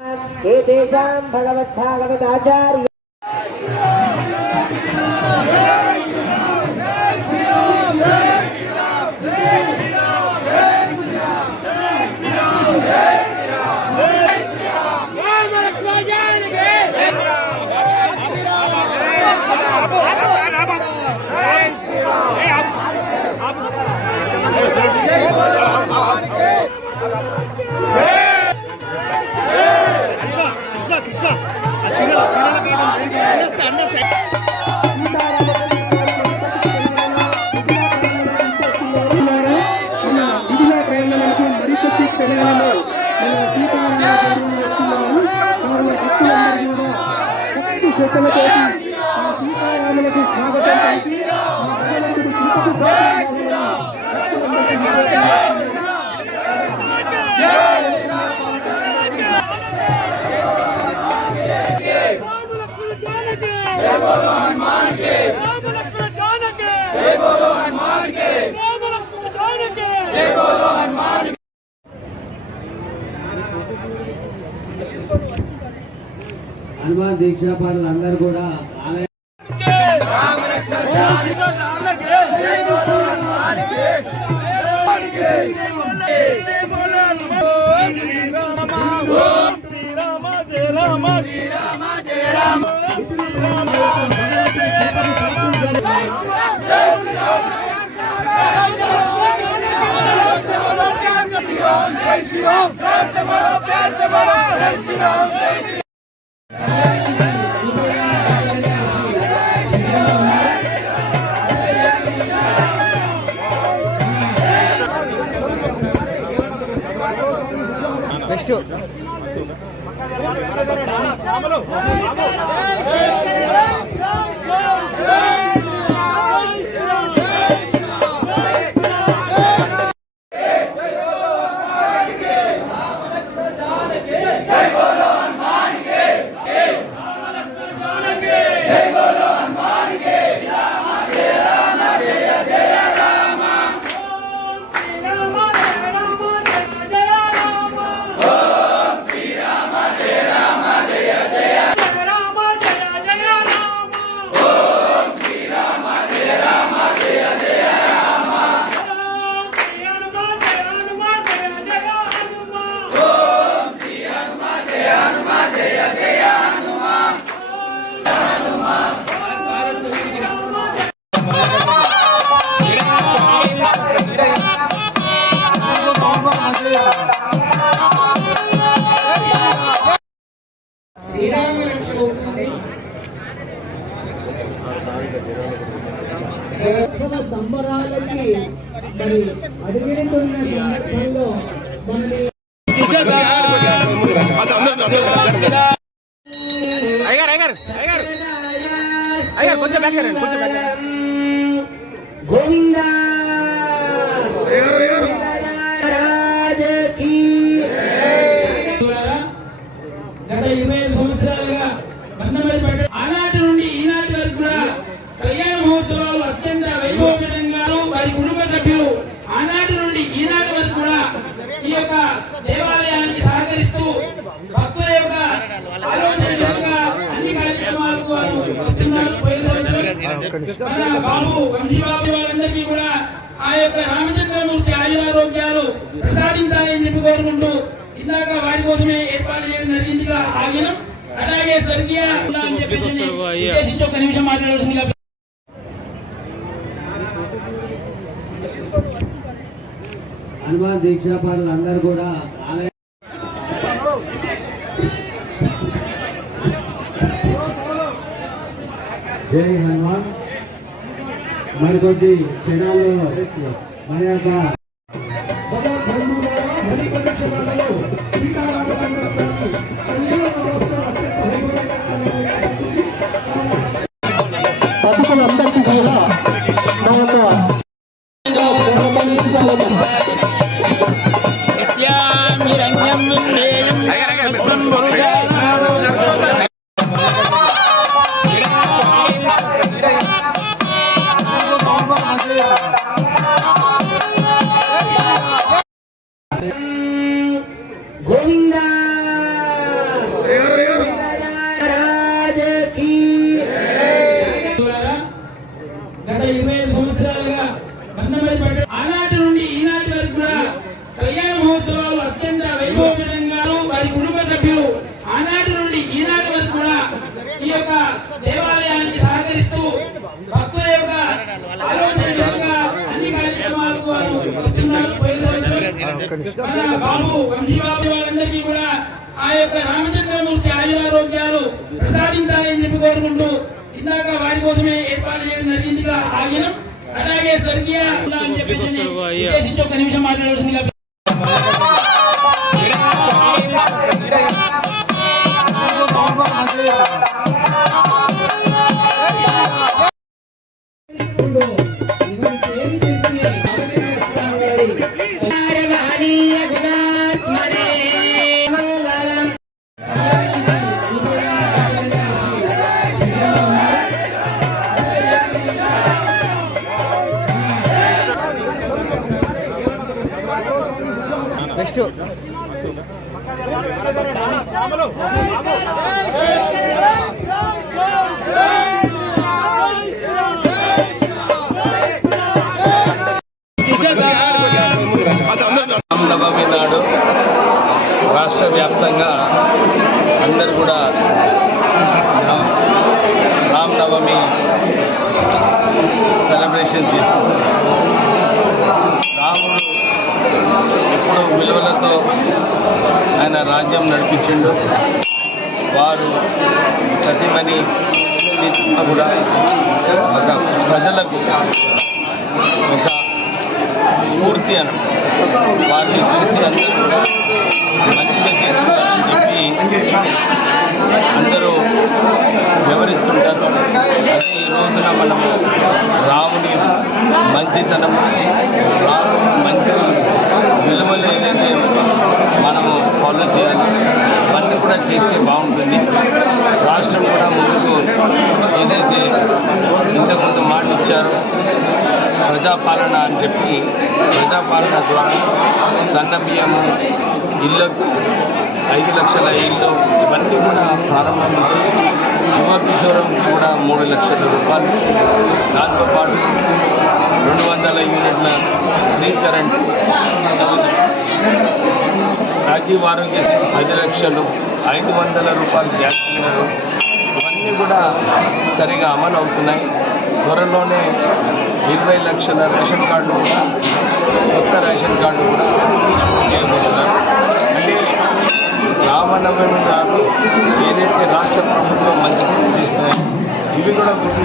एतेषां भगवद्भागवताचार्य హనుమాన్ దీక్షా పాలనందరూ కూడా నెక్స్ట్ సంబరాలకి అడుగుతున్న సందర్భంలో మనని గోవిందా గత 25 సంవత్సరాలుగా ఆనాటి నుండి ఈనాటి వరకు కూడా కళ్యాణ మహోత్సవాలు అత్యంత వైభవపేతంగా వారి కుటుంబ సభ్యులు ఆనాటి నుండి ఈనాటి వరకు కూడా ఈ యొక్క దేవాలయానికి సహకరిస్తూ భక్తుల యొక్క ఆలోచన విధంగా అన్ని కార్యక్రమాలకు వారు వస్తున్నారు. మన బాబు వంశీబాబు వారందరికీ కూడా ఆ యొక్క రామచంద్రమూర్తి ఆయురారోగ్యాలు ప్రసాదించాలని చెప్పి కోరుకుంటూ ఇందాక వారి కోసమే ఏర్పాటు చేయడం జరిగింది. ఆగినం అలాగే స్వర్గీయ అని చెప్పేసి ఉద్దేశించి ఒక నిమిషం మాట్లాడవలసిందిగా. హనుమాన్ దీక్షా పాలనందరూ కూడా జై హనుమాన్. మరికొద్ది క్షణాల్లో మన యొక్క భక్తులందరికీ కూడా నా గోవిందా ఆనాటి నుండి ఈనాటి వరకు కూడా ఈ యొక్క దేవాలయానికి సహకరిస్తూ భక్తుల యొక్క ఆలోచన విధంగా అన్ని కార్యక్రమాలకు వారు వస్తున్నారు. మన బాబు వంశీబాబు వాళ్ళందరికీ కూడా ఆ యొక్క రామచంద్రమూర్తి ఆయురారోగ్యాలు ప్రసాదించాలని చెప్పి కోరుకుంటూ ఇందాక వారి కోసమే ఏర్పాటు చేయడం జరిగింది. ఆగినం అలాగే స్వర్గీయ అని చెప్పేసి ఉద్దేశించి ఒక నిమిషం మాట్లాడాల్సిందిగా రామనవమి నాడు రాష్ట్ర వ్యాప్తంగా అందరూ కూడా రామనవమి సెలబ్రేషన్ చేసుకుంటారు. రాముడు ఎప్పుడు విలువలతో ఆయన రాజ్యం నడిపించిండు. వారు సతీమణి సీతమ్మ కూడా ఒక ప్రజలకు ఒక స్ఫూర్తి అని వారిని చూసి అందరూ కూడా మంచిగా చేసుకుంటారని చెప్పి అందరూ వివరిస్తుంటారు. అది ఈ రోజున మనము రాముని మంచితనము, రాముని మంచి విలువలు ఏదైతే మనము ఫాలో చేయాలి అవన్నీ కూడా చేస్తే బాగుంటుంది. రాష్ట్రం కూడా ముందుకు ఏదైతే ఇంతకుముందు మాట ఇచ్చారో ప్రజాపాలన అని చెప్పి ప్రజాపాలన ద్వారా సన్న బియ్యము, ఇళ్లకు 5 లక్షల ఇల్లు ఇవన్నీ కూడా ప్రారంభించి యువ కిషోరంకి కూడా 3 లక్షల రూపాయలు, దాంతోపాటు 200 యూనిట్ల ఫ్రీ కరెంట్, రాజీవ్ ఆరోగ్య 10 లక్షలు, 500 రూపాయలు గ్యాస్ సిలిండరు ఇవన్నీ కూడా సరిగా అమలు అవుతున్నాయి. త్వరలోనే 20 లక్షల రేషన్ కార్డులు కూడా, కొత్త రేషన్ కార్డు కూడా చేయబోతున్నారు. అంటే రామనవమి నాడు ఏదైతే రాష్ట్ర ప్రభుత్వం మంచి పనులు చేస్తున్నాయో ఇవి కూడా గుర్తు